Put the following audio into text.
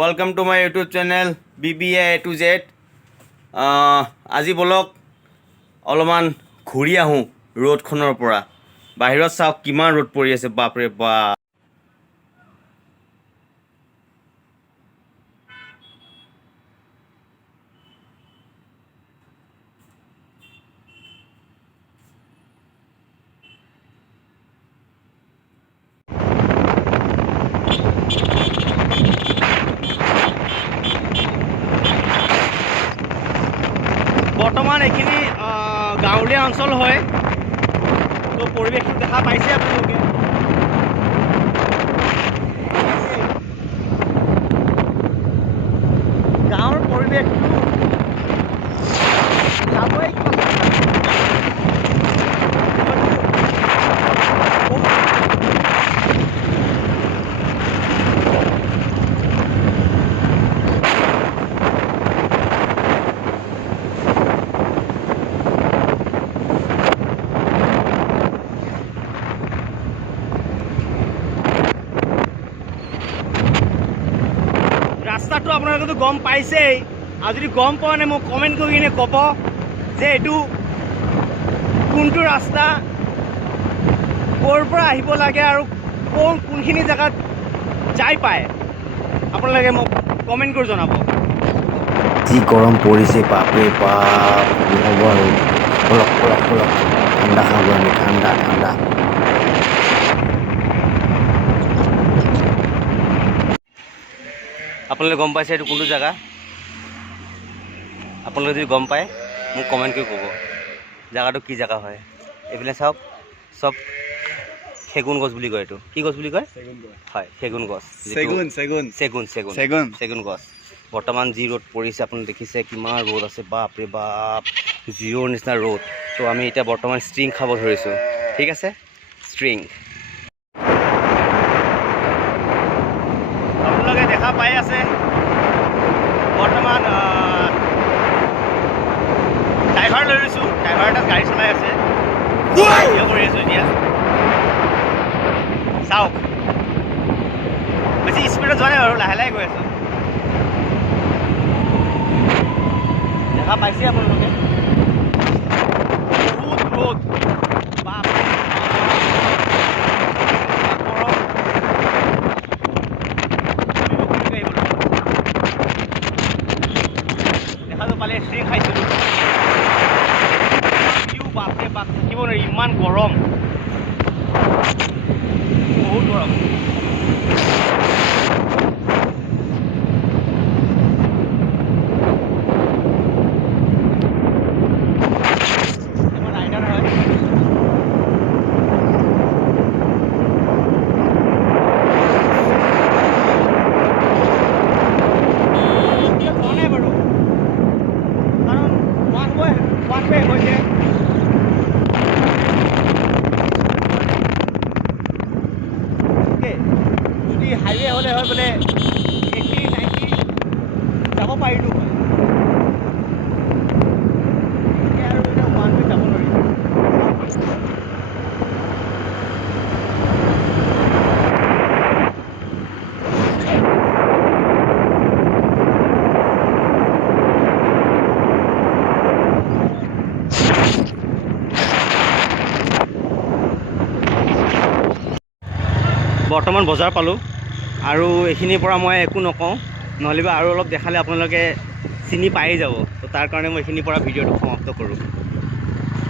Welcome to my YouTube channel BBA A to Z. আজি বলক অলপমান ঘূৰি আহোঁ ৰ'দখনৰ পৰা। বাহিৰত চাওক কিমান ৰ'দ পৰি আছে, বাপৰে বাপ। বৰ্তমান এইখিনি গাঁৱলীয়া অঞ্চল হয়, তো পৰিৱেশটো দেখা পাইছে আপোনালোকে। গাঁৱৰ পৰিৱেশটো স্বাভাৱিক ৰাস্তাটো আপোনালোকেতো গম পাইছেই, আৰু যদি গম পোৱা নাই মোক কমেণ্ট কৰি কিনে ক'ব যে এইটো কোনটো ৰাস্তা, ক'ৰ পৰা আহিব লাগে আৰু কোনখিনি জেগাত যাই পায়, আপোনালোকে মোক কমেণ্ট কৰি জনাব। যি গৰম পৰিছে বাপৰে বাপ, নহ'ব আৰু। অলপ ঠাণ্ডা খাব, আমি ঠাণ্ডা। আপোনালোকে গম পাইছে এইটো কোনটো জেগা? আপোনালোকে যদি গম পায় মোক কমেণ্ট কৰি ক'ব জেগাটো কি জেগা হয়। এইফালে চাওক, চব সেগুন গছ বুলি কয়। এইটো কি গছ বুলি কয়? হয়, সেগুন গছ। চেগুন গছ। বৰ্তমান যি ৰ'দ পৰিছে আপুনি দেখিছে, কিমান ৰ'দ আছে, বাপৰে বাপ, জিঅ'ৰ নিচিনা ৰ'দ। তো আমি এতিয়া বৰ্তমান ষ্ট্ৰিং খাব ধৰিছোঁ। ঠিক আছে, ষ্ট্ৰিং আপোনালোকে দেখা পাই আছে। বৰ্তমান ড্ৰাইভাৰ লৈ লৈছোঁ, ড্ৰাইভাৰ এটা গাড়ী চলাই আছে, কৰি আছোঁ এতিয়া। চাওক, বেছি স্পীডত যোৱা নাই বাৰু, লাহে লাহে গৈ আছোঁ। দেখা পাইছে আপোনালোকে বহুত ৰ'দ, বাপৰে দেখাটো পালে ষ্ট্ৰিং খাইছিলোঁ। বাপৰে বাপ, থাকিব নোৱাৰি, ইমান গৰম, বহুত গৰম। যদি হাইৱে হ'লে হয় বোলে 80-90 যাব পাৰিলোঁ হয়, এতিয়া আৰু এতিয়া 1 way যাব নোৱাৰি। বৰ্তমান বজাৰ পালোঁ, আৰু এইখিনিৰ পৰা মই একো নকওঁ, নহ'লে বা আৰু অলপ দেখালে আপোনালোকে চিনি পায়েই যাব। তো তাৰ কাৰণে মই এইখিনিৰ পৰা ভিডিঅ'টো সমাপ্ত কৰোঁ।